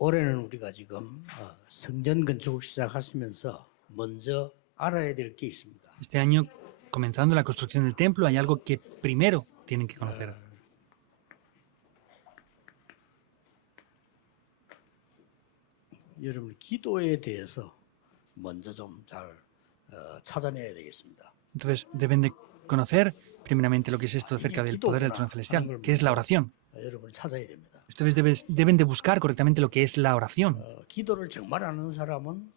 올해는 우리가 지금 성전 건축을 시작하시면서 먼저 알아야 될 게 있습니다. Este año, comenzando la construcción del templo, hay algo que primero tienen que conocer. 여러분 기도에 대해서 먼저 좀 잘 찾아내야 되겠습니다. Entonces, deben de conocer primeramente lo que es esto acerca del poder del trono celestial, que es la oración. 여러분 찾아야 됩니다. Ustedes deben de buscar correctamente lo que es la oración. 기도를 정말 아는 사람은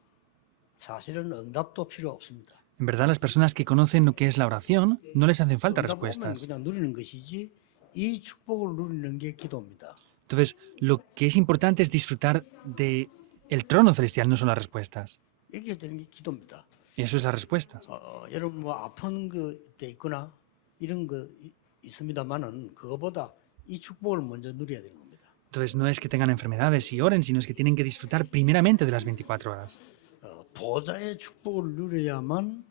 사실은 응답도 필요 없습니다. En verdad, las personas que conocen lo que es la oración, no les hacen falta 응답 오면 respuestas. 그냥 누리는 것이지 이 축복을 누리는 게 기도입니다. Entonces, lo que es importante es disfrutar de el trono celestial, no son las respuestas. 이게 되는 게 기도입니다. Eso es las respuestas. 여러분 뭐 아픈 데 있거나 이런 거 있습니다만은 그거보다 이 축복을 먼저 누려야 되는 겁니다. Entonces, no es que tengan enfermedades y oren, sino es que tienen que disfrutar primeramente de las 24 horas. 보좌의 축복을 누려야만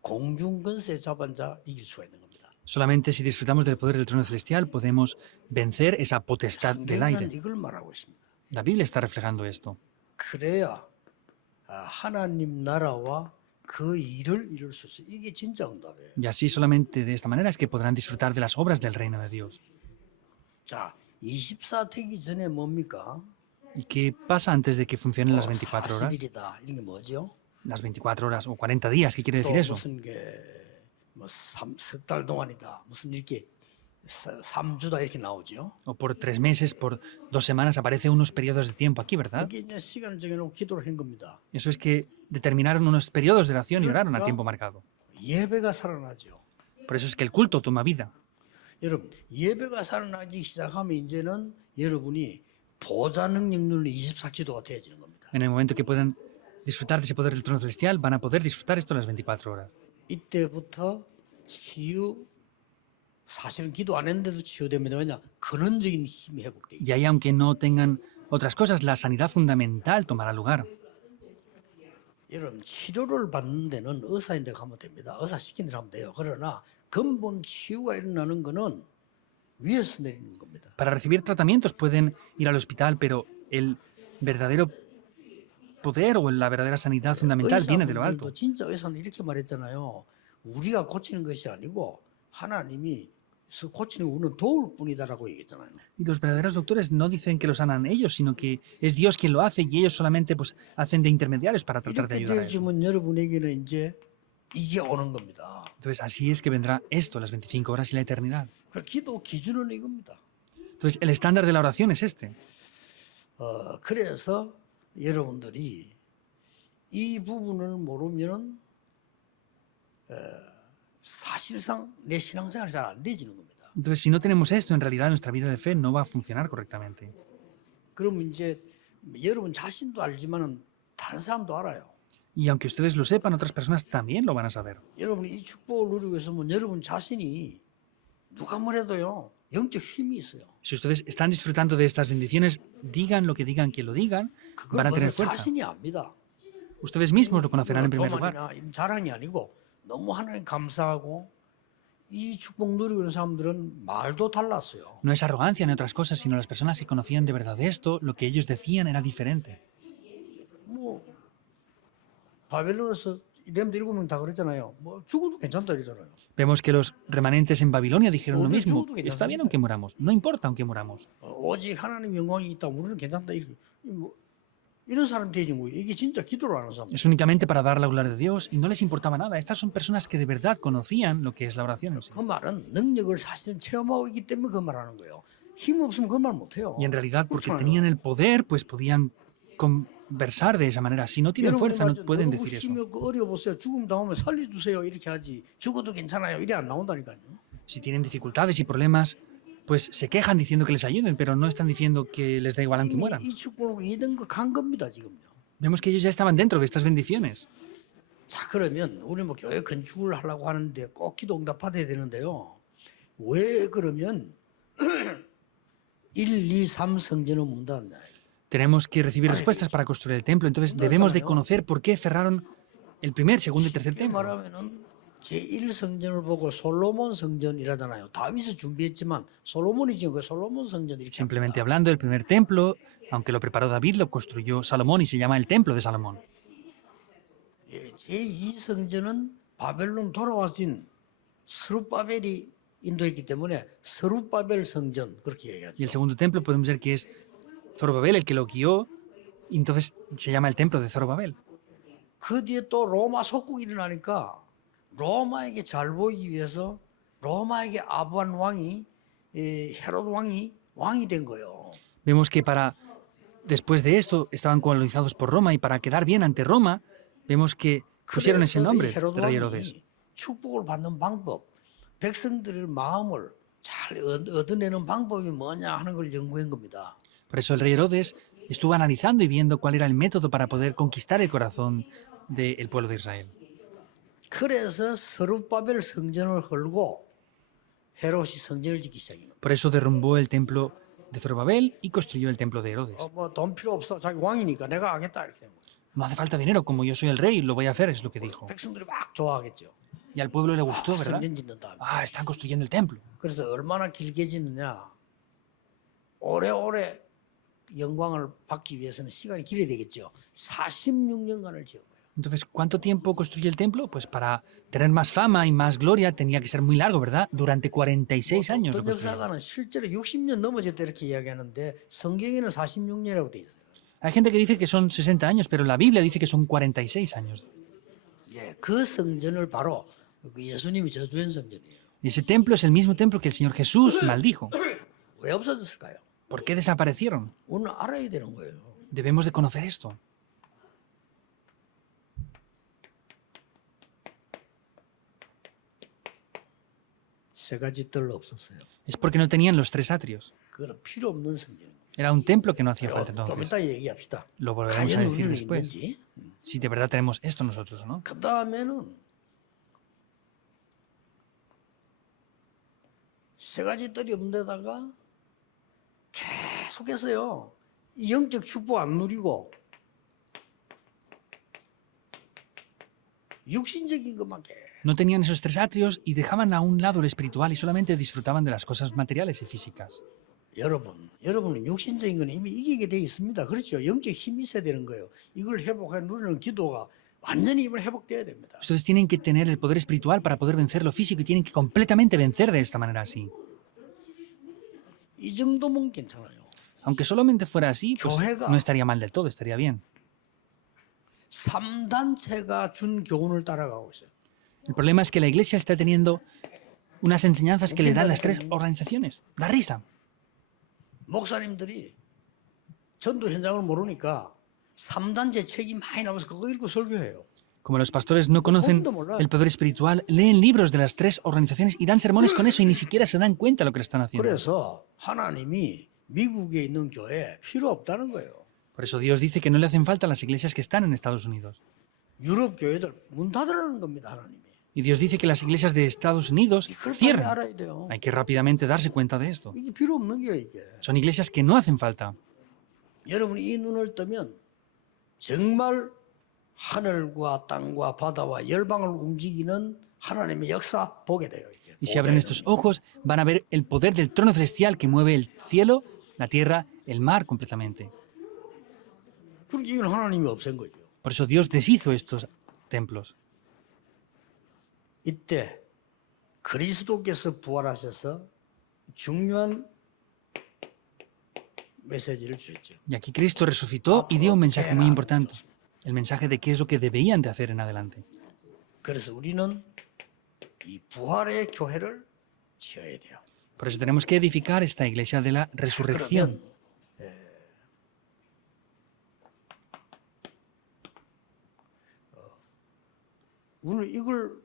공중권세 잡은 자 이길 수가 있는 겁니다. Solamente si disfrutamos del poder del trono celestial podemos vencer esa potestad del aire. 성경은 이걸 말하고 있습니다. La Biblia está reflejando esto. 그래야 하나님 나라와 그 일을 이룰 수 있어요. 이게 진짜 응답이에요. Y así solamente de esta manera es que podrán disfrutar de las obras del reino de Dios. 자, 24 되기 전에 뭡니까? ¿Y qué pasa antes de que funcionen las 24 horas? 40일이다. 이런 게 뭐죠? Las 24 horas o 40 días, ¿qué quiere 또 decir eso? 무슨 게뭐 3달 동안이다. 무슨 이렇게 3주다 이렇게 나오죠. O por 3 meses, por 2 semanas, aparece unos periodos de tiempo aquí, ¿verdad? 그게 이제 시간을 정해놓고 기도를 한 겁니다. Eso es que determinaron unos periodos de oración y oraron a tiempo marcado. 예배가 살아나죠. Por eso es que el culto toma vida. 여러분, 예배가 살아나기 시작하면 이제는 여러분이 보좌 능력 누리는 24기도가 되어지는 겁니다. En el momento que puedan disfrutar de ese poder del trono celestial, van a poder disfrutar esto las 24 horas. 이때부터 치유, 사실은 기도 안 했는데도 치유됩니다. 왜냐? 근원적인 힘이 회복돼요. Y ahí, aunque no tengan otras cosas, la sanidad fundamental tomará lugar. 여러분, 치료를 받는 데는 의사인데 가면 됩니다. 의사 시키는 대로 하면 돼요. 그러나 근본 치유가 일어나는 거는 위에서 내리는 겁니다. Para recibir tratamientos pueden ir al hospital, pero el verdadero poder o la verdadera sanidad fundamental viene de lo alto. 의사분들도 진짜 의사는 이렇게 말했잖아요. 우리가 고치는 것이 아니고 하나님이 고치는 우리는 도울 뿐이다라고 얘기했잖아요. Y los verdaderos doctores no dicen que lo sanan ellos, sino que es Dios quien lo hace y ellos solamente pues, hacen de intermediarios para tratar de 이렇게 ayudar a eso. 되어지면 여러분에게는 이제 이게 오는 겁니다. Entonces así es que vendrá esto, las 25 horas y la eternidad. 그 기도 기준은 이겁니다. Entonces el estándar de la oración es este. 그래서 여러분들이 이 부분을 모르면 사실상 내 신앙생활이 잘 안 되지는 겁니다. Entonces si no tenemos esto, en realidad nuestra vida de fe no va a funcionar correctamente. 그러면 이제 여러분 자신도 알지만은 다른 사람도 알아요. Y aunque ustedes lo sepan, otras personas también lo van a saber. 여러분이 이 축복을 누리고 있으면 여러분 자신이 누가 뭐래도요 영적 힘이 있어요. Si ustedes están disfrutando de estas bendiciones, digan lo que digan, quien lo digan, 그걸 van a tener 벌써 fuerza. 자신이 압니다. Ustedes mismos lo conocerán en primer lugar. 교만이나 이런 자랑이 아니고 너무 하나님 감사하고 이 축복 누리고 있는 사람들은 말도 달랐어요. No es arrogancia ni otras cosas, sino las personas que conocían de verdad esto, lo que ellos decían era diferente. 뭐 바벨론에서 렘드 7명 다 그랬잖아요. 뭐 죽어도 괜찮다 이러잖아요. Vemos que los remanentes en Babilonia dijeron lo Oye, mismo. tú, que ya Está bien sabes. aunque muramos. No importa aunque muramos. 오직 하나님 영광이 있다. 우리는 괜찮다 이렇게 뭐 이런 사람 되진 거예요. 이게 진짜 기도를 하는 사람. Es únicamente para dar la gloria de Dios y no les importaba nada. Estas son personas que de verdad conocían lo que es la oración en sí. 그 말은 능력을 사실은 체험하고 있기 때문에 그 말하는 거예요. 힘 없으면 그 말 못해요. Y en realidad, porque 그렇잖아요. tenían el poder, pues podían conversar de esa manera. Si no tienen 여러분이 fuerza, no 말이죠. pueden 너무 decir 힘이 eso. 없고 어려워보세요. 죽음 당하면 살려주세요 이렇게 하지. 죽어도 괜찮아요 이래 안 나온다니까요. Si tienen dificultades y problemas, pues se quejan diciendo que les ayuden, pero no están diciendo que les da igual aunque 이미 mueran. 이 축복을 이던 거간 겁니다 지금요. Vemos que ellos ya estaban dentro de estas bendiciones. 자 그러면 우리 뭐 교회 건축을 하려고 하는데 꼭 기도 응답 받아야 되는데요. 왜 그러면 1, 2, 3 성전은 문 닫냐. Tenemos que recibir respuestas para construir el templo, entonces debemos de conocer por qué cerraron el primer, segundo y tercer 쉽게 templo. 말하면은 제1성전을 보고 솔로몬 성전이라잖아요. 다윗이 준비했지만 솔로몬이 지은 그 솔로몬 성전 이렇게 Simplemente 합니다. hablando, el primer templo, aunque lo preparó David, lo construyó Salomón y se llama el templo de Salomón. 제2성전은 바벨론 돌아와신 스룹바벨이 인도했기 때문에 스룹바벨 성전 그렇게 Y el 얘기하죠. segundo templo podemos ver que es Zorobabel el que lo guió, y entonces se llama el templo de Zorobabel. 그 뒤에 또 로마 속국이 일어나니까 로마에게 잘 보이기 위해서 로마에게 아부한 왕이 헤롯 왕이 된 거예요. Vemos que después de esto, estaban colonizados por Roma y para quedar bien ante Roma, vemos que pusieron ese 그래서 이 nombre, 헤롯 rey Herodes. 왕이 축복을 받는 방법, 백성들의 마음을 잘 얻어내는 방법이 뭐냐 하는 걸 연구한 겁니다. Por eso el rey Herodes estuvo analizando y viendo cuál era el método para poder conquistar el corazón del pueblo de Israel. 그래서 스룹바벨 성전을 헐고 헤롯이 성전을 짓기 시작한 겁니다. Por eso derrumbó el templo de Zorobabel y construyó el templo de Herodes. 뭐돈 필요 없어, 자기 왕이니까 내가 하겠다 이렇게 된 거예요. No hace falta dinero, como yo soy el rey, lo voy a hacer, es lo que dijo. 백성들이 막 좋아하겠죠. Y al pueblo le gustó, ¿verdad? 성전 짓는다. Ah, están construyendo el templo. 그래서 얼마나 길게 짓느냐. 오래오래 영광을 받기 위해서는 시간이 길어야 되겠죠. 46년간을 지은 거예요. Entonces, ¿cuánto tiempo construyó el templo? Pues para tener más fama y más gloria tenía que ser muy largo, ¿verdad? Durante 46 años lo 어떤 construyó. 역사가는 실제로 60년 넘어졌다 이렇게 이야기하는데 성경에는 46년이라고 돼 있어요. Hay gente que dice que son 60 años, pero la Biblia dice que son 46 años. 예, 그 성전을 바로 그 예수님이 저주한 성전이에요. Y ese templo es el mismo templo que el Señor Jesús maldijo. 왜 없어졌을까요? ¿Por qué desaparecieron? 오늘 알아야 되는 거예요. Debemos de conocer esto. 세 가지 뜰 없었어요. Es porque no tenían los tres atrios. 그건 필요 없는 성전이에요. Era un templo que no hacía falta 좀 entonces. 이따 얘기합시다. Lo volveremos a 과연 decir 우리는 después. 있는지. Si de verdad tenemos esto nosotros, ¿no? 그 다음에는 세 가지 뜰이 없는 데다가 계속해서요. 이 영적 축복 안 누리고 육신적인 것만 계속. No tenían esos tres atrios y dejaban a un lado lo espiritual y solamente disfrutaban de las cosas materiales y físicas. 여러분은 육신적인 건 이미 이기게 돼 있습니다. 그렇죠? 영적 힘이 있어야 되는 거예요. 이걸 회복해 누리는 기도가 완전히 이번 회복돼야 됩니다. Ustedes tienen que tener el poder espiritual para poder vencer lo físico y tienen que completamente vencer de esta manera así. 이 정도면 괜찮아요. Aunque solamente fuera así, pues 교회가 no estaría mal del todo, estaría bien. 3단체가 준 교훈을 따라가고 있어요. El problema es que la iglesia está teniendo unas enseñanzas que le dan las tres organizaciones. Da risa. 목사님들이 전도 현장을 모르니까 3단체 책이 많이 나와서 그거 읽고 설교해요. Como los pastores no conocen el poder espiritual, leen libros de las tres organizaciones y dan sermones con eso y ni siquiera se dan cuenta de lo que le están haciendo. 그래서 하나님이 미국에 있는 교회에 필요 없다는 거예요. Por eso Dios dice que no le hacen falta las iglesias que están en Estados Unidos. 유럽 교회들 문 닫으라는 겁니다, 하나님이. Y Dios dice que las iglesias de Estados Unidos 이걸 빨리 cierren. 알아야 돼요. Hay que rápidamente darse cuenta de esto. 이게 필요 없는 게 이게. Son iglesias que no hacen falta. 여러분이 이 눈을 뜨면 정말 하늘과 땅과 바다와 열방을 움직이는 하나님의 역사 보게 돼요. 이제. Y si abren estos ojos, van a ver el poder del trono celestial que mueve el cielo, la tierra, el mar completamente. 그러니까 이건 하나님이 없앤 거죠. Por eso Dios deshizo estos templos. 이때 그리스도께서 부활하셔서 중요한 메시지를 주셨죠. Y aquí Cristo resucitó y dio un mensaje muy importante. El mensaje de qué es lo que debían de hacer en adelante. 그래서 우리는 이 부활의 교회를 지어야 돼요. Por eso tenemos que edificar esta iglesia de la resurrección. 우리는 이걸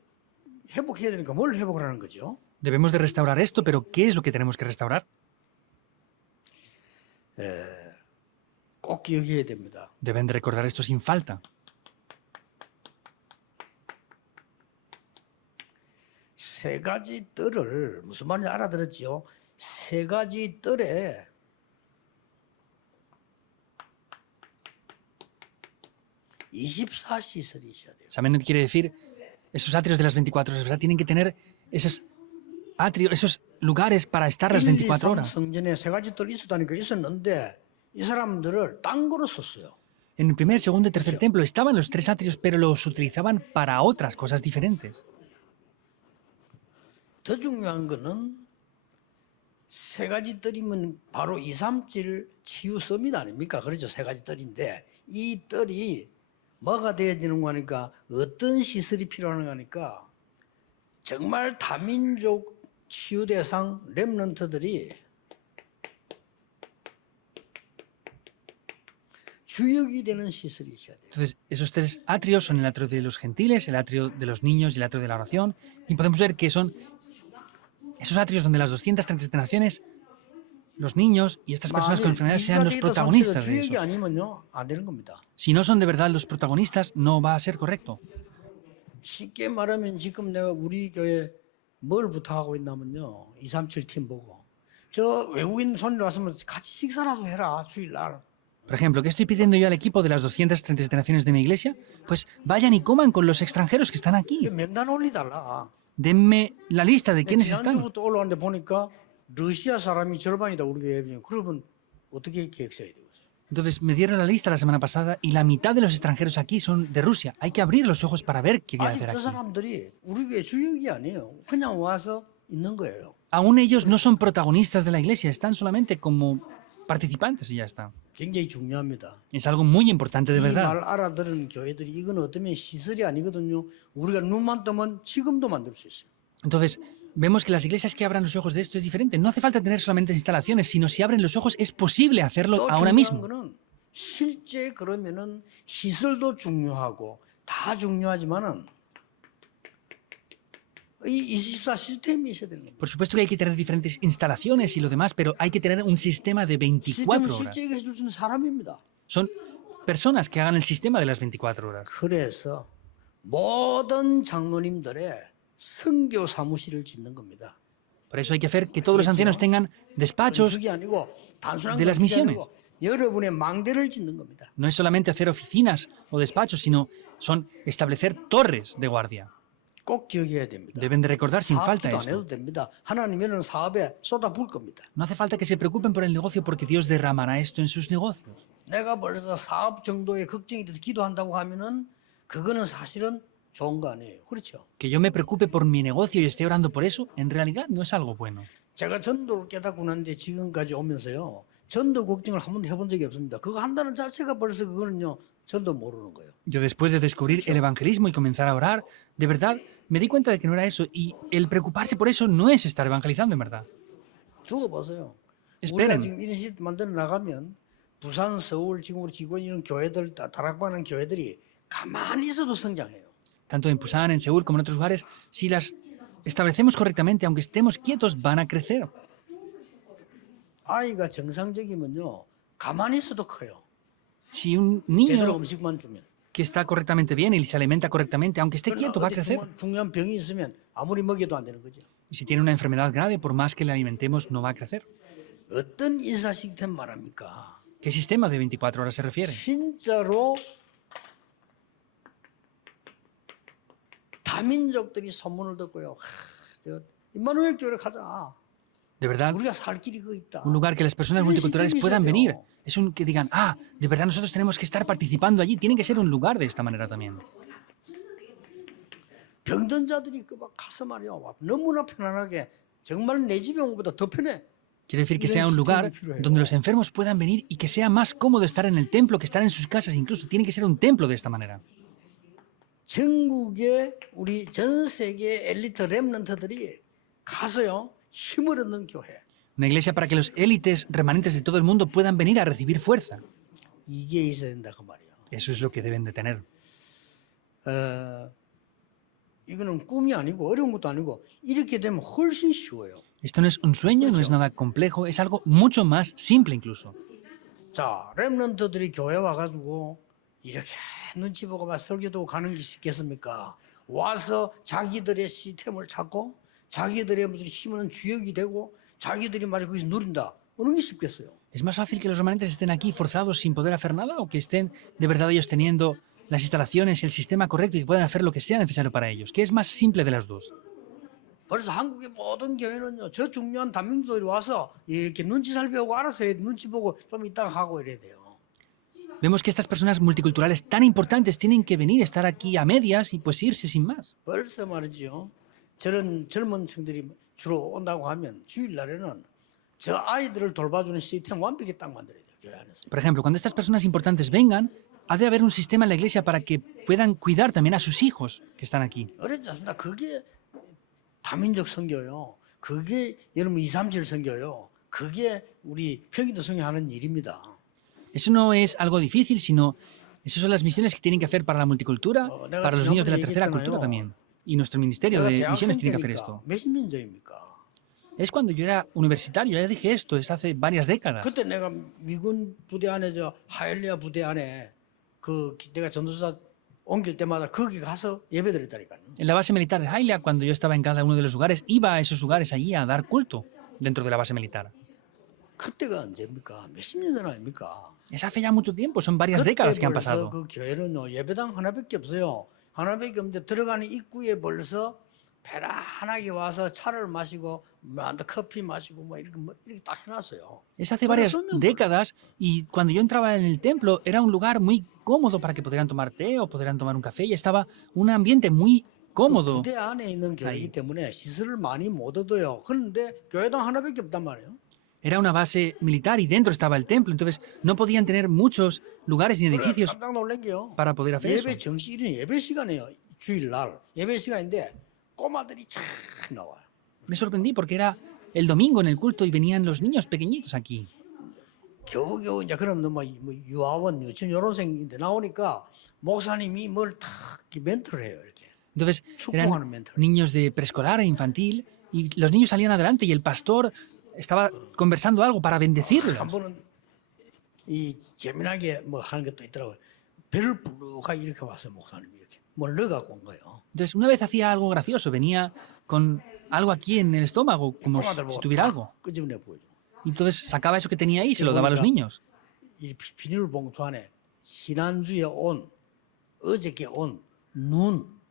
회복해야 되니까 뭘 회복을 하는 거죠? Debemos de restaurar esto, pero ¿qué es lo que tenemos que restaurar? 꼭 기억해야 됩니다. Deben de recordar esto sin falta. 세 가지 뜰을 무슨 말인지 알아들었지요? 세 가지 뜰에 (24시설이) 있어야 돼요. ¿Saben lo que quiere decir esos atrios de las 24 horas, ¿verdad? Tienen que tener esos atrios, esos lugares para estar las 1, 2, 24 3 horas. 성전에 세 가지 뜰이 있었다니까 있었는데 이 사람들을 딴 거로 썼어요. En el primer, segundo y tercer templo estaban los 3 atrios, pero los utilizaban para otras cosas diferentes. 더 중요한 거는 세 가지 뜰이면 바로 2, 3질 치유 서밋 아닙니까? 그렇죠. 세 가지 뜰인데 이 뜰이 뭐가 돼야 되는 거니까 어떤 시설이 필요한 거니까 정말 다민족 치유 대상 렘넌트들이 주역이 되는 시설이 있어야 돼요. Entonces, esos 3 atrios son el atrio de los gentiles, el atrio de los niños y el atrio de la oración. Y podemos ver que son esos atrios donde las 237 naciones, los niños y estas personas con enfermedades sean los protagonistas de 주역이 eso. 아니면요 안 되는 겁니다. Si no son de verdad los protagonistas, no va a ser correcto. 쉽게 말하면 지금 내가 우리 교회 뭘 부탁하고 있냐면요. 237 팀 보고 저 외국인 손님 왔으면 같이 식사라도 해라 주일날. Por ejemplo, ¿qué estoy pidiendo yo al equipo de las 237 naciones de mi iglesia? Pues vayan y coman con los extranjeros que están aquí. 명단 올리달라. Denme la lista de quiénes están. 지난주부터 올라왔는데 보니까 러시아 사람이 절반이다 우리 교회. 그러면 어떻게 계획 세워야 되겠어요? Entonces me dieron la lista la semana pasada y la mitad de los extranjeros aquí son de Rusia. Hay que abrir los ojos para ver qué hay que 아직 hacer 저 aquí. 사람들이 우리 교회 주역이 아니에요. 그냥 와서 있는 거예요. Aún ellos no son protagonistas de la iglesia, están solamente como participantes y ya está. 굉장히 중요합니다. Es algo muy importante de 이 말 verdad. 알아들은 교회들이 이건 어쩌면 시설이 아니거든요. 우리가 눈만 뜨면 지금도 만들 수 있어요. Entonces, vemos que las iglesias que abran los ojos de esto es diferente. No hace falta tener solamente instalaciones, sino si abren los ojos es posible hacerlo 또 ahora 중요한 mismo. 거는 실제 그러면은 시설도 중요하고 다 중요하지만은 이 24 시스템이 있어야 되는 겁니다. Por supuesto que hay que tener diferentes instalaciones y lo demás, pero hay que tener un sistema de 시스템을 24 horas. 실제 해줄 수 있는 사람입니다. Son personas que hagan el sistema de las 24 horas. 그래서 모든 장로님들의 선교 사무실을 짓는 겁니다. Por eso hay que hacer que todos los ancianos tengan despachos. 건축이 아니고 단순한 de las 건축이 misiones. 아니고 여러분의 망대를 짓는 겁니다. No es solamente hacer oficinas o despachos, sino son establecer torres de guardia. 꼭 기억해야 됩니다. Deben de recordar sin falta 사업도 안 esto. 해도 됩니다. 하나님은 사업에 쏟아부을 겁니다. No hace falta que se preocupen por el negocio porque Dios derramará esto en sus negocios. 내가 벌써 사업 정도의 걱정이 돼서 기도한다고 하면은 그거는 사실은 좋은 거 아니에요. 그렇죠? Que yo me preocupe por mi negocio y esté orando por eso, en realidad no es algo bueno. 제가 전도를 깨닫고 났는데 지금까지 오면서요. 전도 걱정을 한 번도 해본 적이 없습니다. 그거 한다는 자체가 벌써 그거는요. 전도 모르는 거예요. Yo después de descubrir el evangelismo y comenzar a orar, de verdad me di cuenta de que no era eso y el preocuparse por eso no es estar evangelizando en verdad. 두고 보세요. 우리가 Esperen. 지금 이런 시스템 만들어 나가면 부산, 서울, 지금 우리 지구촌 이런 교회들 다락방하는 교회들이 가만히 있어도 성장해요. Tanto en Pusan, en Seúl como en otros lugares, si las establecemos correctamente, aunque estemos quietos, van a crecer. 아이가 정상적이면요. 가만히 있어도 커요. Si un 제대로 niño 음식만 주면. que está correctamente bien y se alimenta correctamente, aunque esté quieto, va a 어디 crecer. 중요한 병이 있으면 아무리 먹여도 안 되는 거죠. Y si tiene una enfermedad grave, por más que le alimentemos, no va a crecer. 어떤 인사 시스템 말합니까? ¿Qué sistema de 24 horas se refiere? 진짜로 다민족들이 소문을 듣고요. 임마누엘 교회를 가자. De verdad, 우리가 살 길이 그 있다. un lugar que las personas 이런 multiculturales 시스템이 puedan 있어야 venir. 돼요. Es un que digan, ah, de verdad nosotros tenemos que estar participando allí. Tiene que ser un lugar de esta manera también. 병든 자들이 막 가서 말이야. 너무나 편안하게 정말 내 집에 온 것보다 더 편해. Quiere decir que sea un lugar donde los enfermos puedan venir y que sea más cómodo estar en el templo que estar en sus casas. Incluso tiene que ser un templo de esta manera. 전국의 우리 전 세계 엘리트 렘넌트들이 가서요. 힘을 얻는 교회. Una iglesia para que los élites remanentes de todo el mundo puedan venir a recibir fuerza. 이게 있어야 된다 그 말이에요. Eso es lo que deben de tener. 이거는 꿈이 아니고 어려운 것도 아니고 이렇게 되면 훨씬 쉬워요. Esto no es un sueño, no es nada complejo, es algo mucho más simple incluso. 자, 렘넌트들이 교회 와가지고 이렇게 눈치 보고 막 설교도 가는 게 있겠습니까? 와서 자기들의 시스템을 찾고 자기들의 무슨 힘은 주역이 되고 자기들이 말이 거기서 누린다. 어느 게 쉽겠어요? ¿Es más fácil que los remanentes estén aquí forzados sin poder hacer nada o que estén de verdad ellos teniendo las instalaciones, el sistema correcto y que puedan hacer lo que sea necesario para ellos. ¿Qué es más simple de las dos? 벌써 한국의 모든 교회는요, 저 중요한 단민들이 와서 이렇게 눈치 살펴고 알아서 눈치 보고 좀 이따가 하고 이래야 돼요. Vemos que estas personas multiculturales tan importantes tienen que venir, estar aquí a medias y pues irse sin más. 벌써 말이죠. 저런 젊은 층들이 주로 온다고 하면 주일날에는 저 아이들을 돌봐주는 시스템 완벽히 딱 만들어야 돼요. 교회 안에서. Por ejemplo, cuando estas personas importantes vengan, ha de haber un sistema en la iglesia para que puedan cuidar también a sus hijos que están aquí. 어렵지 않습니다. 그게 다민족 선교요. 그게 여러분 237 선교요. 그게 우리 평균도 선교하는 일입니다. Eso no es algo difícil, sino esas son las misiones que tienen que hacer para la multicultura, para los niños de la tercera cultura también. Y nuestro ministerio 내가 de misiones tiene que hacer 대학생 esto. 때니까 몇십 년 전입니까? Es cuando yo era universitario, ya dije esto, es hace varias décadas. 그때 내가 미군 부대 안에 저 하엘리아 부대 안에 내가 전도사 옮길 때마다 거기 가서 예배드렸다니까요. En la base militar de Hailea, cuando yo estaba en cada uno de los lugares, iba a esos lugares allí a dar culto dentro de la base militar. 그때가 언제입니까? 몇십 년 전 아닙니까? Es hace ya mucho tiempo, son varias décadas que han 벌써 pasado. 그 교회는요 예배당 하나밖에 없어요. 하나밖에 없는데 들어가는 입구에 벌써 편안하게 와서 차를 마시고 커피 마시고 뭐 이렇게 딱 해놨어요. Es hace varias décadas y cuando yo entraba en el templo era un lugar muy cómodo para que pudieran tomar té o pudieran tomar un café y estaba un ambiente muy cómodo. 부대 안에 있는 교회이기 때문에 시설을 많이 못 얻어요. 그런데 교회당 하나밖에 없단 말이에요. Era una base militar y dentro estaba el templo, entonces no podían tener muchos lugares ni edificios 깜짝 놀란 게요. para poder hacer eso. 예배 정시일은 예배 시간이에요. 주일날 예배 시간인데 꼬마들이 쫙 나와요. Me sorprendí porque era el domingo en el culto y venían los niños pequeñitos aquí. 겨우겨우 이제 그러면 뭐 유아원, 유치원, 요런생인데 나오니까 목사님이 뭘 탁 멘트를 해요 이렇게. Entonces eran 축복하는 멘트. niños de preescolar e infantil y los niños salían adelante y el pastor estaba conversando algo para bendecirlos. 한 번은 이 재미나게 뭐 하는 것도 있더라고요. 배를 부르고 이렇게 왔어요 목사님 이렇게 뭘 넣어갖고 온 거예요. Entonces una vez hacía algo gracioso, venía con algo aquí en el estómago, como 꼬마들 si 보고 tuviera 탁 algo. 끄집어내 보여줘. Y entonces sacaba eso que tenía ahí y se lo daba a los niños. 이 비닐봉투 안에 지난주에 온 어저께 온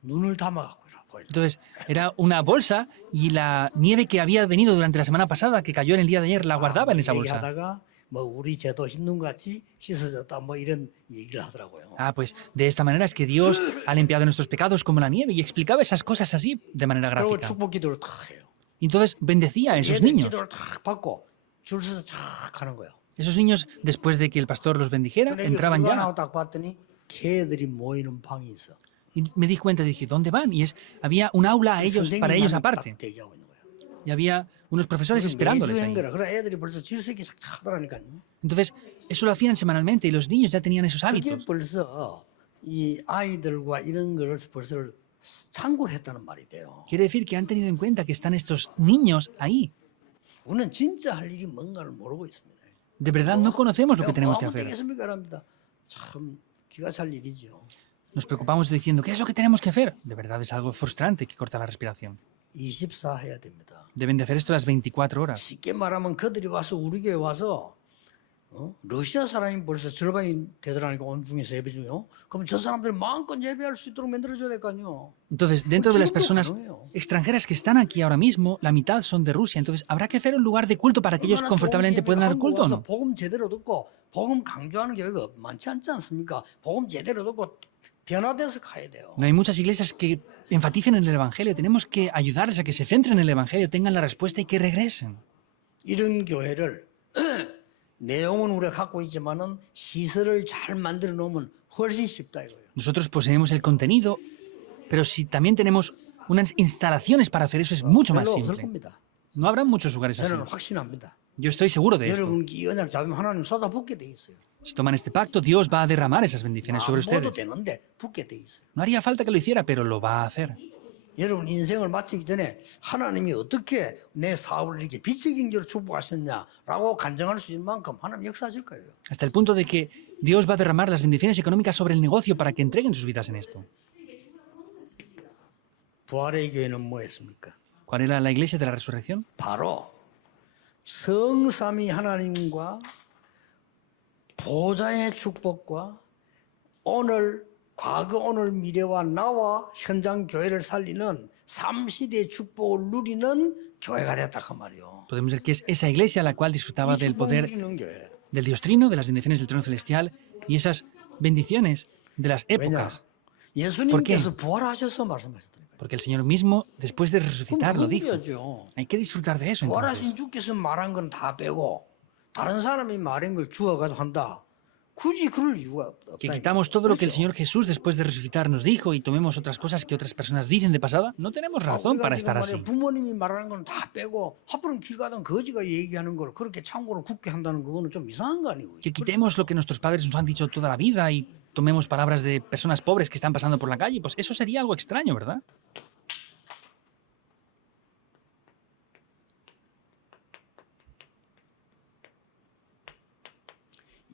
눈을 담아갖고 보여줘. Entonces era una bolsa y la nieve que había venido durante la semana pasada, que cayó en el día de ayer, la guardaba en esa bolsa. 얘기하다가 뭐 우리 죄도 흰눈같이 씻어졌다 뭐 이런 얘기를 하더라고요. Ah, pues de esta manera es que Dios ha limpiado nuestros pecados como la nieve y explicaba esas cosas así de manera 그리고 gráfica. 축복 기도를 탁 해요. Y entonces bendecía a esos 얘들 niños. 기도를 딱 받고 줄 서서 쫙 가는 거예요. Esos niños, después de que el pastor los bendijera, 근데 entraban 그거 ya. 하고 딱 봤더니 개들이 모이는 방이 있어. Y me di cuenta y dije, ¿dónde van? Y había un aula a ellos, para ellos aparte. 딱 대기하고 있는 거예요. Y había unos profesores esperándoles 매주 한 ahí. 거라. 그래 애들이 벌써 질색이 싹 하더라니까요. Entonces, eso lo hacían semanalmente y los niños ya tenían esos 그게 hábitos. 벌써 이 아이들과 이런 걸 벌써 참고를 했다는 말이 돼요. Quiere decir que han tenido en cuenta que están estos niños ahí. 우리는 진짜 할 일이 뭔가를 모르고 있습니다. De verdad no conocemos lo que 뭐 tenemos que 하면 hacer. 되겠습니까? 합니다. 참 기가 찰 일이죠. Nos preocupamos diciendo, ¿qué es lo que tenemos que hacer? De verdad es algo frustrante que corta la respiración. 24 해야 됩니다. Deben de hacer esto las 24 horas. 쉽게 말하면 그들이 와서 우리 교회 와서 러시아 사람이 벌써 절반이 되더라니까 온 중에서 예배 중에요. 그럼 저 사람들 마음껏 예배할 수 있도록 만들어줘야 될 거 아니에요. Entonces, dentro de las personas extranjeras que están aquí ahora mismo, la mitad son de Rusia. Entonces, ¿habrá que hacer un lugar de culto para que ellos 얼마나 confortablemente 좋은 puedan dar 예배 culto o 와서 no? 복음 제대로 듣고 복음 강조하는 교회가 많지 않지 않습니까? 복음 제대로 듣고 변화돼서 가야 돼요. No hay muchas iglesias que enfaticen en el Evangelio. Tenemos que ayudarles a que se centren en el Evangelio, tengan la respuesta y que regresen. 이런 교회를 내용은 우리가 갖고 있지만은 시설을 잘 만들어 놓으면 훨씬 쉽다 이거예요. Nosotros poseemos el contenido, pero si también tenemos unas instalaciones para hacer eso es mucho más 별로 없을 simple. 겁니다. No habrá muchos lugares así. 저는 확신합니다. Yo estoy seguro de esto. 여러분 이 언약을 잡으면 하나님 쏟아붓게 돼 있어요. Si toman este pacto, Dios va a derramar esas bendiciones sobre 안 먹어도 ustedes. 되는데 붓게 돼 있어요. No haría falta que lo hiciera, pero lo va a hacer. 여러분 인생을 마치기 전에 하나님이 어떻게 내 사업을 이렇게 빛의 경제로 축복하셨냐라고 간증할 수 있는 만큼 하나님 역사하실 거예요. Hasta el punto de que Dios va a derramar las bendiciones económicas sobre el negocio para que entreguen sus vidas en esto. 부활의 교회는 뭐였습니까? ¿Cuál era la iglesia de la resurrección? 바로 성삼위 하나님과 보좌의 축복과 오늘 과거 오늘 미래와 나와 현장 교회를 살리는 삼시대의 축복을 누리는 교회가 됐다 그 말이요. Podemos ver que es esa iglesia la cual disfrutaba 이 del 축복 poder 누리는 교회. del Dios Trino, de las bendiciones del trono celestial y esas bendiciones de las 왜냐? épocas. 예수님께서 부활하셔서 말씀하셨더니. Porque el Señor mismo, después de resucitar, lo dijo. 그래야죠. Hay que disfrutar de eso entonces. 부활하신 주께서 말한 건 다 빼고 다른 사람이 말한 걸 주워가지고 한다. 굳이 그럴 이유가 없다. Que quitamos todo lo que el Señor Jesús después de resucitar nos dijo y tomemos otras cosas que otras personas dicen de pasada. No tenemos razón para estar así. 부모님이 말하는 건 다 빼고 하필은 길 가던 거지가 얘기하는 걸 그렇게 참고로 굳게 한다는 그거는 좀 이상한 거 아니고. Que quitemos lo que nuestros padres nos han dicho toda la vida y tomemos palabras de personas pobres que están pasando por la calle. Pues eso sería algo extraño, ¿verdad?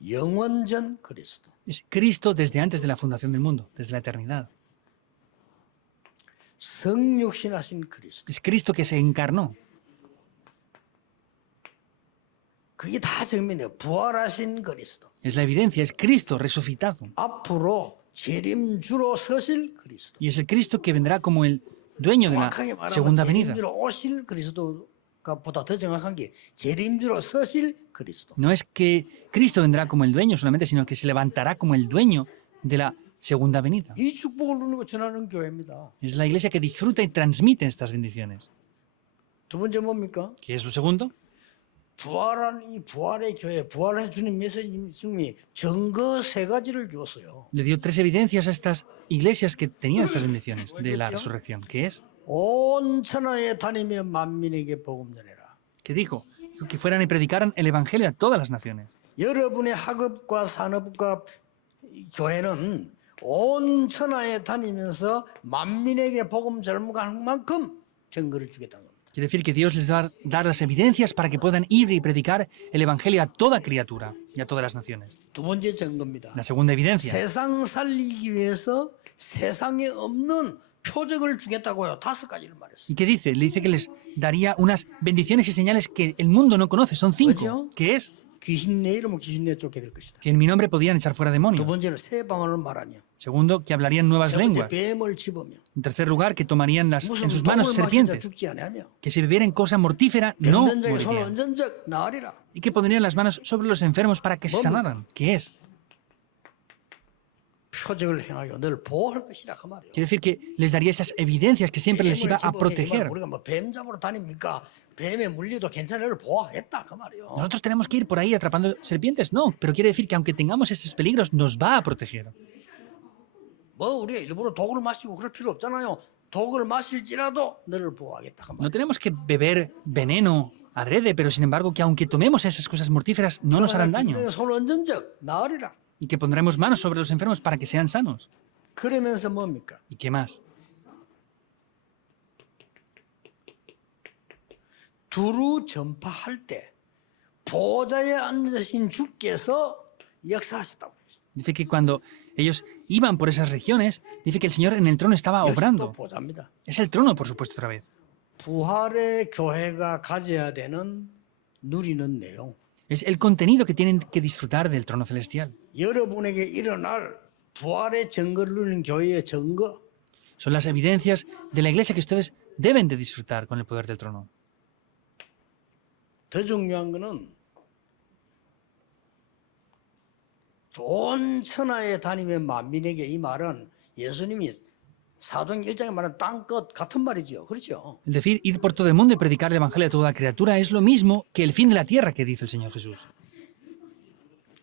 영원전 그리스도. Es Cristo desde antes de la fundación del mundo, desde la eternidad. 성육신하신 그리스도. Es Cristo que se encarnó. 그게 다 증명이에요. 부활하신 그리스도. Es la evidencia, es Cristo resucitado. 앞으로 재림주로 서실 그리스도. Y es el Cristo que vendrá como el dueño de la 정확하게 말하면 segunda venida. 재림주로 오실 그리스도가 보다 더 정확한 게 재림주로 서실 그리스도. No es que Cristo vendrá como el dueño solamente, sino que se levantará como el dueño de la segunda venida. 이 축복을 누리고 전하는 교회입니다. Es la iglesia que disfruta y transmite estas bendiciones. 두 번째 뭡니까? ¿Qué es lo segundo? 부활한 이 부활의 교회, 부활의 주님 예수님이 증거 세 가지를 주었어요. Le dio tres evidencias a estas iglesias que tenían estas bendiciones de la resurrección. ¿Qué es? 온 천하에 다니며 만민에게 복음 전해라. ¿Qué dijo? Dijo que fueran y predicaran el evangelio a todas las naciones. 여러분의 학업과 산업과 교회는 온 천하에 다니면서 만민에게 복음 전하는 만큼 증거를 주겠다는 겁니다. Quiere decir que Dios les va a dar las evidencias para que puedan ir y predicar el evangelio a toda criatura y a todas las naciones. 두 번째 증거입니다. La segunda evidencia. 세상 살리기 위해서 세상에 없는 표적을 주겠다고요. 5가지를 말했어요. ¿Y qué dice? Le dice que les daría unas bendiciones y señales que el mundo no conoce. Son 5. ¿Cuáles? ¿Qué es? 귀신 내 이름은 귀신 내 쫓게 될 것이다. Que en mi nombre podían echar fuera 두 demonios. 번째는 새 방언을 말하며. Segundo, que hablarían nuevas 세 번째 lenguas. 뱀을 집으며. En tercer lugar, que tomarían en 무슨 sus manos 독을 마신자 serpientes. 죽지 아니하며. Que si bebieran cosa mortífera, no 병든 자에게 손을 morirían. 얹은 적 나으리라. Y que pondrían las manos sobre los enfermos para que se sanaran. ¿Qué es? 표적을 행하여 늘 보호할 것이라 그 말이에요. Quiere decir que les daría esas evidencias que siempre les iba a 집어넣으면 proteger. 우리가 뭐 뱀 잡으러 다닙니까? 뱀에 물려도 괜찮아를 보호하겠다 그 말이에요. ¿Nosotros tenemos que ir por ahí atrapando serpientes? No, pero quiere decir que aunque tengamos esos peligros, nos va a proteger. 뭐 우리가 일부러 독을 마시고 그럴 필요 없잖아요. 독을 마실지라도 너를 보호하겠다 그 No 말이에요. tenemos que beber veneno adrede, pero sin embargo que aunque tomemos esas cosas mortíferas, no nos harán daño. 병든 손을 얹은 적 나으리라. Y que pondremos manos sobre los enfermos para que sean sanos. 그러면서 뭡니까? ¿Y qué más? 두루 전파할 때 보좌에 앉으신 주께서 역사하셨다고 했어요. Dice que cuando ellos iban por esas regiones, dice que el Señor en el trono estaba 역시 또 obrando. 보좌입니다. Es el trono, por supuesto, otra vez. 부활의 교회가 가져야 되는 누리는 내용. Es el contenido que tienen que disfrutar del trono celestial. 여러분에게 일어날 부활의 증거를 누리는 교회의 증거. Son las evidencias de la iglesia que ustedes deben de disfrutar con el poder del trono. 더 중요한 거는 온 천하에 다니면 만민에게 이 말은 예수님이 사도행 1장에 말한 땅끝 같은 말이죠. 그렇죠? El decir, ir por todo el mundo y predicar el evangelio a toda criatura es lo mismo que el fin de la tierra que dice el Señor Jesús.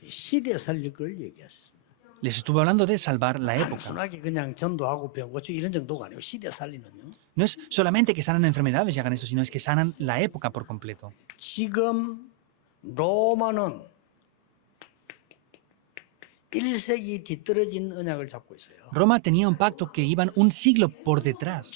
시대 살릴 걸 얘기했습니다. Les estuvo hablando de salvar la época. 단순하게 그냥 전도하고 병 고치고 이런 정도가 아니고 시대 살리는요. No es solamente que sanan enfermedades y hagan eso, sino es que sanan la época por completo. 지금 로마는 1세기 뒤떨어진 언약을 잡고 있어요. Roma tenía un pacto que iban un siglo por detrás.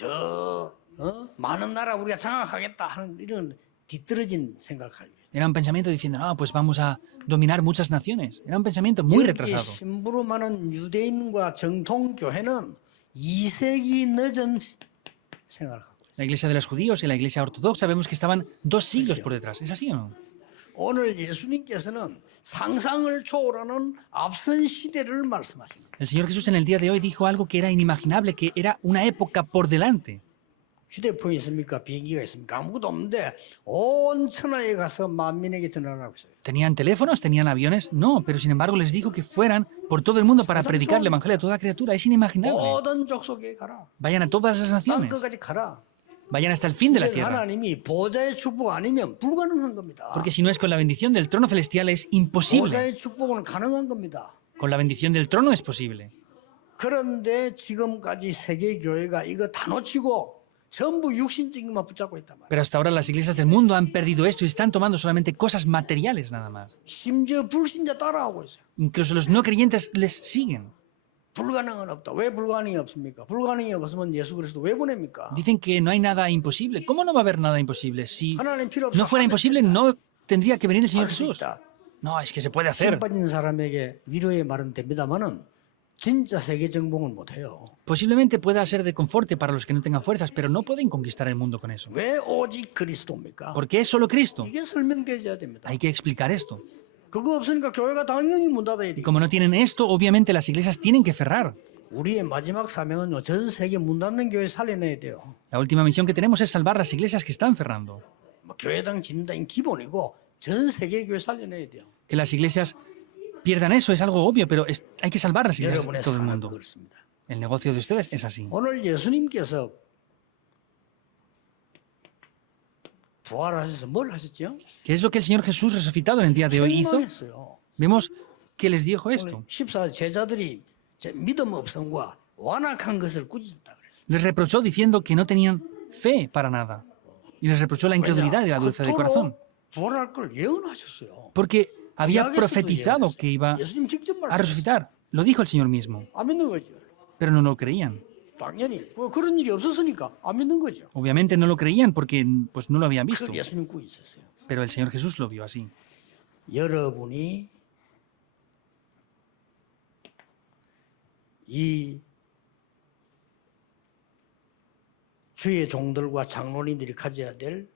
많은 나라 우리가 장악하겠다 하는 이런 뒤떨어진 생각을 하고 있어요. Era un pensamiento diciendo, no, pues vamos a dominar muchas naciones. Era un pensamiento muy 여기 retrasado. 심부름 많은 유대인과 정통 교회는 2세기 늦은 생각을 하고 있어요. La iglesia de los judíos y la iglesia ortodoxa vemos que estaban 2 siglos por detrás. ¿Es así o no? 오늘 예수님께서는 상상을 초월하는 앞선 시대를 말씀하십니다. El Señor Jesús en el día de hoy dijo algo que era inimaginable, que era una época por delante. 휴대폰이 있습니까? 비행기가 있습니까? 아무것도 없는데 온 천하에 가서 만민에게 전하라고 하고 있어요. ¿Tenían teléfonos? ¿Tenían aviones? No, pero sin embargo les dijo que fueran por todo el mundo para predicar el Evangelio a toda criatura. Es inimaginable. 모든 족속에 가라. Vayan a todas las 땅 naciones. 끝까지 가라. Vayan hasta el fin de la 그래서 tierra. 하나님이 보좌의 축복 아니면 불가능한 겁니다. Porque si no es con la bendición del trono celestial es imposible. 보좌의 축복은 가능한 겁니다. Con la bendición del trono es posible. 그런데 지금까지 세계 교회가 이거 다 놓치고 전부 육신적인 것만 붙잡고 있단 말이에요. Pero hasta ahora las iglesias del mundo han perdido esto y están tomando solamente cosas materiales nada más. 심지어 불신자 따라하고 있어요. Incluso los no creyentes les siguen. 불가능은 없다. 왜 불가능이 없습니까? 불가능이 없으면 예수 그리스도 왜 보냅니까? Dicen que no hay nada imposible. ¿Cómo no va a haber nada imposible? Si 하나님 필요 없어. no fuera imposible, no tendría que venir el Señor 할수 Jesús. 있다. No, es que se puede 힘 hacer. 빠진 사람에게 위로의 말은 됩니다만은 진짜 세계 정복은 못해요. Posiblemente pueda ser de conforte para los que no tengan fuerzas, pero no pueden conquistar el mundo con eso. 왜 오직 그리스도입니까? Porque es solo Cristo. 이게 설명되어야 됩니다. Hay que explicar esto. 그거 없으니까 교회가 당연히 문 닫아야 Y 돼. como no tienen esto, obviamente las iglesias tienen que cerrar. 우리의 마지막 사명은요. 전 세계 문 닫는 교회 살려내야 돼요. La última misión que tenemos es salvar las iglesias que están cerrando. 뭐 교회당 진다인 기본이고 전 세계 교회 살려내야 돼요. Que las iglesias pierdan eso es algo obvio, pero hay que salvar las iglesias de 여러분의 todo el 사명은 mundo. 그렇습니다. El negocio de ustedes es así. 오늘 예수님께서 부활하셔서 뭘 하셨죠? ¿Qué es lo que el Señor Jesús resucitado en el día de hoy hizo? 책망했어요. Vemos que les dijo esto. 14 제자들이 믿음 없음과 완악한 것을 꾸짖었다 그랬어요. Les reprochó diciendo que no tenían fe para nada. Y les reprochó la incredulidad y la dureza de corazón. 부활할 걸 예언하셨어요. Porque había 기약에서도 profetizado 예언했어요. que iba 예수님 직접 a 말씀. resucitar. Lo dijo el Señor mismo, 안 믿는 거죠. pero no lo creían. 당연히 그런 일이 없었으니까 안 믿는 거죠. Obviamente no lo creían porque pues, no lo habían visto. 그걸 예수님 꾸짖었어요. Pero el Señor Jesús lo vio así. 여러분이 이 주의 종들과 장로님들이 가져야 될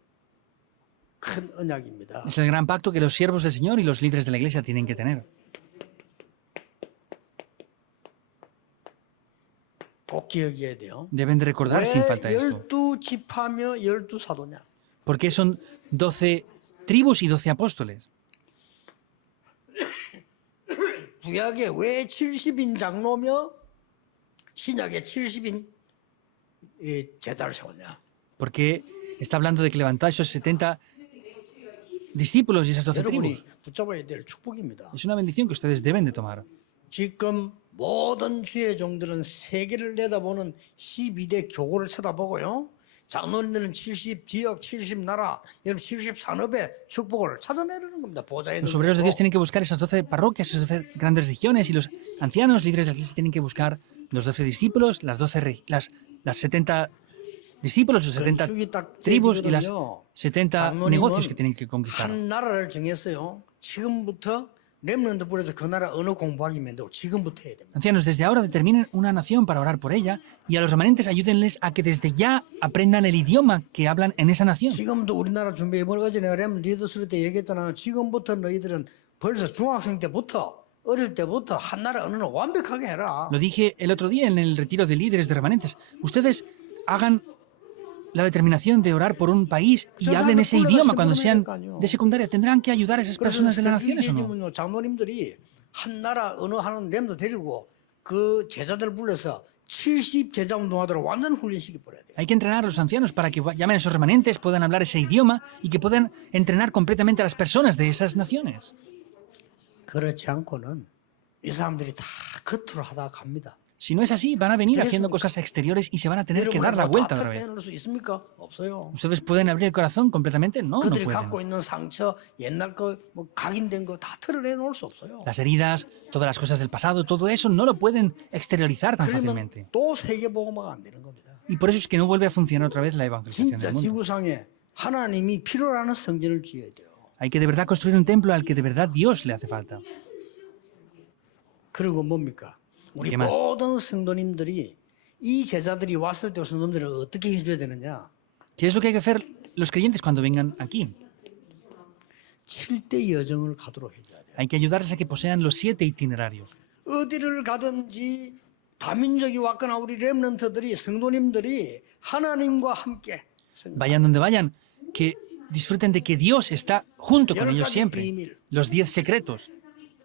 큰 언약입니다. Es el gran pacto que los siervos del Señor y los líderes de la iglesia tienen que tener. 꼭 기억해야 돼요. Deben de recordar sin 왜 falta esto. 12지파며 12사도냐? Porque son 12 tribus y 12 apóstoles. 구약에 왜 70인 장로며 신약에 70인 제자를 세웠냐? Porque está hablando de que levantó a esos 70 discípulos y esas 12 여러분이 tribus. 붙잡아야 될 축복입니다. Es una bendición que ustedes deben de tomar. 지금 모든 주의 종들은 세계를 내다보는 12대 교구를 쳐다보고요. 장로님들은 70지역, 70나라, 여러분 70산업의 축복을 찾아내려는 겁니다. 보좌에 Los obreros de Dios tienen que buscar esas 12 parroquias, esas 12 grandes regiones, y los ancianos, líderes de la iglesia, tienen que buscar los 12 discípulos, las 70 discípulos, los 70 건축이 딱 tribus y las 재지거든요. 70 negocios que tienen que conquistar. 한 나라를 정했어요. 지금부터 렘넌트 불에서 그 나라 언어 공부하기 만들고 지금부터 해야 됩니다. Ancianos, desde ahora determinen una nación para orar por ella y a los remanentes ayúdenles a que desde ya aprendan el idioma que hablan en esa nación. 지금도 우리나라 준비해 뭘 어제 내가 렘 리더스 때 얘기했잖아요. 지금부터 너희들은 벌써 중학생 때부터 어릴 때부터 한 나라 언어는 완벽하게 해라. Lo dije el otro día en el retiro de líderes de remanentes. Ustedes hagan la determinación de orar por un país y hablen ese idioma cuando sean de secundaria. ¿Tendrán que ayudar a esas personas de las naciones o no? 그래서 장로님들이 한 나라 언어 하는 렘도 데리고 그 제자들 불러서 70 제자 운동하도록 완전 훈련시켜 버려야 돼요. Hay que entrenar a los ancianos para que llamen a esos remanentes, puedan hablar ese idioma y que puedan entrenar completamente a las personas de esas naciones. 그렇지 않고는 이 사람들이 다 겉으로 하다가 갑니다. Si no es así, van a venir haciendo cosas exteriores y se van a tener que dar la vuelta otra vez. 털어내놓을 수 있습니까? 없어요. ¿Ustedes pueden abrir el corazón completamente? No, no 그들이 pueden. 갖고 있는 상처, 옛날 거뭐 각인된 거 다 털어내놓을 수 없어요. Las heridas, todas las cosas del pasado, todo eso no lo pueden exteriorizar tan 그러면 fácilmente. 또 세계복음화가 안 되는 겁니다. Y por eso es que no vuelve a funcionar otra vez la evangelización 진짜 del mundo. 지구상에 하나님이 필요로 하는 성전을 지어야 돼요. Hay que de verdad construir un templo al que de verdad Dios le hace falta. 그리고 뭡니까? 우리 ¿Qué más? 모든 성도님들이 이 제자들이 왔을 때 성도님들을 어떻게 해줘야 되느냐? ¿Qué es lo que hay que hacer los creyentes cuando vengan aquí? 7대 여정을 가도록 해줘야 돼요. Hay que ayudarles a que posean los 7 itinerarios. 어디를 가든지 다민족이 왔거나 우리 렘넌트들이 성도님들이 하나님과 함께 Vayan donde vayan, que disfruten de que Dios está junto con ellos siempre. Los 10 secretos.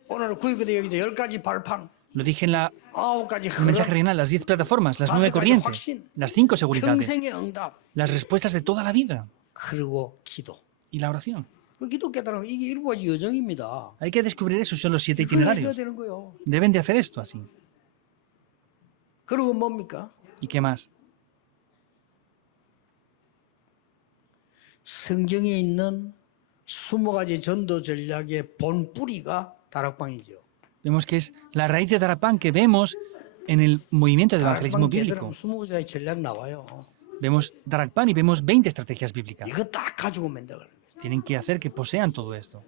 오늘 구역대 여기도 10가지 발판, Lo dije en la 9가지 el mensaje 흐름, regional, las 10 plataformas, las 9 corrientes, las 5 seguridades, 평생의 응답, las respuestas de toda la vida 그리고 기도. y la oración. 그 기도 깨달으면 이게 7가지 여정입니다. Hay que descubrir eso, son los 7 그걸 해줘야 itinerarios. 되는 거예요. Deben de hacer esto así. 그리고 뭡니까? ¿Y qué más? 성경에 있는 20가지 전도 전략의 본 뿌리가 다락방이죠. Vemos que es la raíz de Darapán que vemos en el movimiento de evangelismo 다락방 제대로 bíblico. 20가지 전략 나와요. Vemos Darapán y vemos 20 estrategias bíblicas. 이거 딱 가지고 만들어가는 거예요. Tienen que hacer que posean todo esto.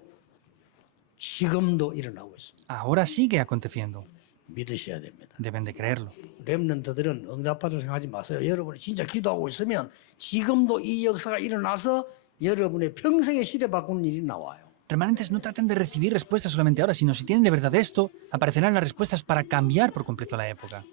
지금도 일어나고 있습니다. Ahora sigue aconteciendo. 믿으셔야 됩니다. Deben de creerlo. 렘넌트들은 응답받을 생각하지 마세요. 여러분이 진짜 기도하고 있으면 지금도 이 역사가 일어나서 여러분의 평생의 시대 바꾸는 일이 나와요. Remanentes no traten de recibir respuestas solamente ahora, sino si tienen de verdad esto, aparecerán las respuestas para cambiar por completo la época.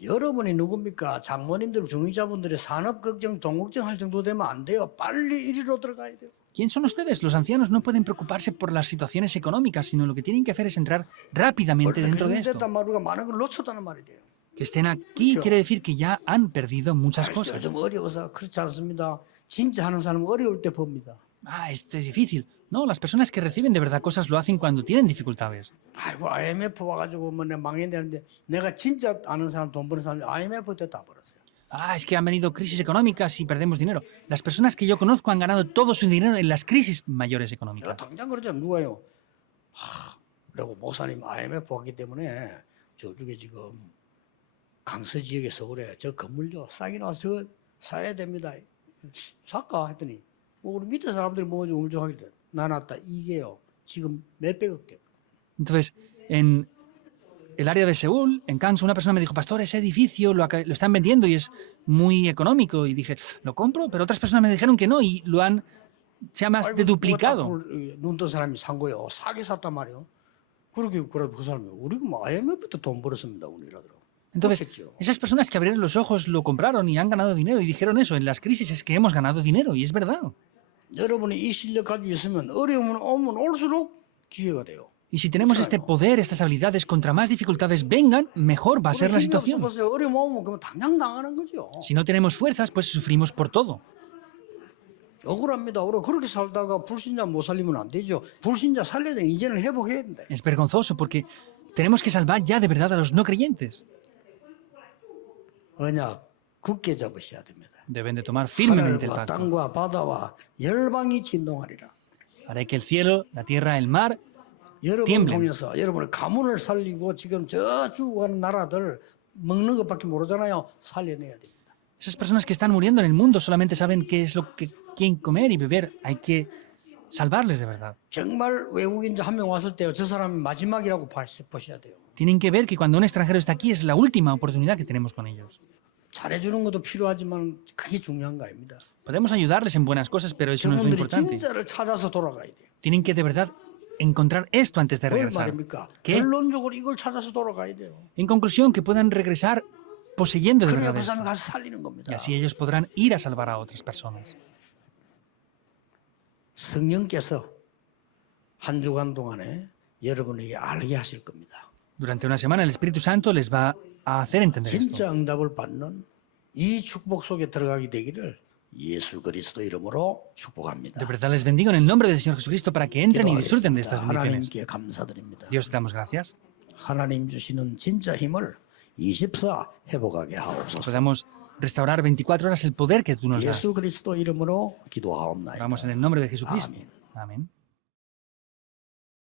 여러분이 누굽니까? 장모님들, 중위자분들이 산업 걱정, 돈 걱정할 정도 되면 안 돼요. 빨리 이리로 들어가야 돼요. ¿Quién son ustedes? Los ancianos no pueden preocuparse por las situaciones económicas, sino lo que tienen que hacer es entrar rápidamente dentro de esto. 그랬단 말이가 많은 걸 놓쳤다는 말이에요. Que estén aquí quiere decir que ya han perdido muchas cosas. 요즘 어려워서 그렇지 않습니다. 진짜 하는 사람은 어려울 때 봅니다. Ah, esto es difícil. No, las personas que reciben de verdad cosas lo hacen cuando tienen dificultades. 아이고 IMF 와가지고 뭐 내가 망했는데 내가 진짜 아는 사람 돈 버는 사람 IMF 때 다 벌었어요. Ah, es que han venido crisis económicas y perdemos dinero. Las personas que yo conozco han ganado todo su dinero en las crisis mayores 내가 económicas. 당장 그러잖아. 누가요? 그리고 목사님 IMF 왔기 때문에 저쪽에 지금 강서 지역에서 그래. 저 건물요 싸게 나와서 사야 됩니다. 살까 했더니 우리 밑에 사람들이 뭐지 울적하길래 나눴다. 이게요 지금 몇백억 대. Entonces, en el área de Seúl, en Gansu, una persona me dijo, pastor, ese edificio lo están vendiendo y es muy económico. Y dije, lo compro, pero otras personas me dijeron que no y se ha más de duplicado. 눈뜬 사람이 산 거예요. 싸게 샀단 말이에요. 그렇게 그래 그 사람이 우리가 뭐 IMF 때 돈 벌었습니다. 우리라더라고. Entonces, 그렇겠죠. esas personas que abrieron los ojos lo compraron y han ganado dinero y dijeron eso, en las crisis es que hemos ganado dinero y es verdad. 여러분이 이 실력 가지고 있으면 어려움은 오면 올수록 기회가 돼요. Y si tenemos este poder, estas habilidades, contra más dificultades vengan, mejor va a ser la 힘이 situación. 없어서 어려움 오면 그러면 당장 당하는 거죠. Si no tenemos fuerzas, pues sufrimos por todo. 억울합니다. 우리 그렇게 살다가 불신자 못 살리면 안 되죠. 불신자 살려야 돼. 이제는 회복해야 된다. Es vergonzoso porque tenemos que salvar ya de verdad a los no creyentes. 언약 굳게 잡으셔야 됩니다. Deben de tomar firmemente el 하늘과 pacto. 땅과 바다와 열방이 진동하리라. Haré que el cielo, la tierra, el mar 여러분을 tiemblen. 통해서 여러분의 가문을 살리고 지금 저 죽어가는 나라들 먹는 것밖에 모르잖아요. 살려내야 됩니다. Esas personas que están muriendo en el mundo solamente saben qué es lo que quieren comer y beber. Hay que salvarles de verdad. 정말 외국인자 한 명 왔을 때요. 저 사람이 마지막이라고 보셔야 돼요. Tienen que ver que cuando un extranjero está aquí es la última oportunidad que tenemos con ellos. 잘해주는 것도 필요하지만 그게 중요한 거 아닙니다. Podemos ayudarles en buenas cosas, pero eso no es lo 저분들이 importante. 진짜를 찾아서 돌아가야 돼요. Tienen que de verdad encontrar esto antes de 뭘 regresar. 말입니까? ¿Qué? 결론적으로 이걸 찾아서 돌아가야 돼요. En conclusión, que puedan regresar poseyendo de 그래야 verdad 그 esto. 사람이 가서 살리는 겁니다. Y así ellos podrán ir a salvar a otras personas. 성령께서 한 주간 동안에 여러분에게 알게 하실 겁니다. Durante una semana el Espíritu Santo les va a hacer entender esto. 진짜 응답을 받는 이 축복 속에 들어가게 되기를 예수 그리스도 이름으로 축복합니다. De verdad les bendigo en el nombre del Señor Jesucristo para que entren y disfruten de estas 기도하겠습니다. bendiciones. 하나님께 감사드립니다. Dios, te damos gracias. 하나님 주시는 진짜 힘을 24 회복하게 하옵소서. Podamos restaurar 24 horas el poder que tú nos das. 예수 그리스도 이름으로 기도하옵나이다. Vamos en el nombre de Jesucristo. Amén. Amén.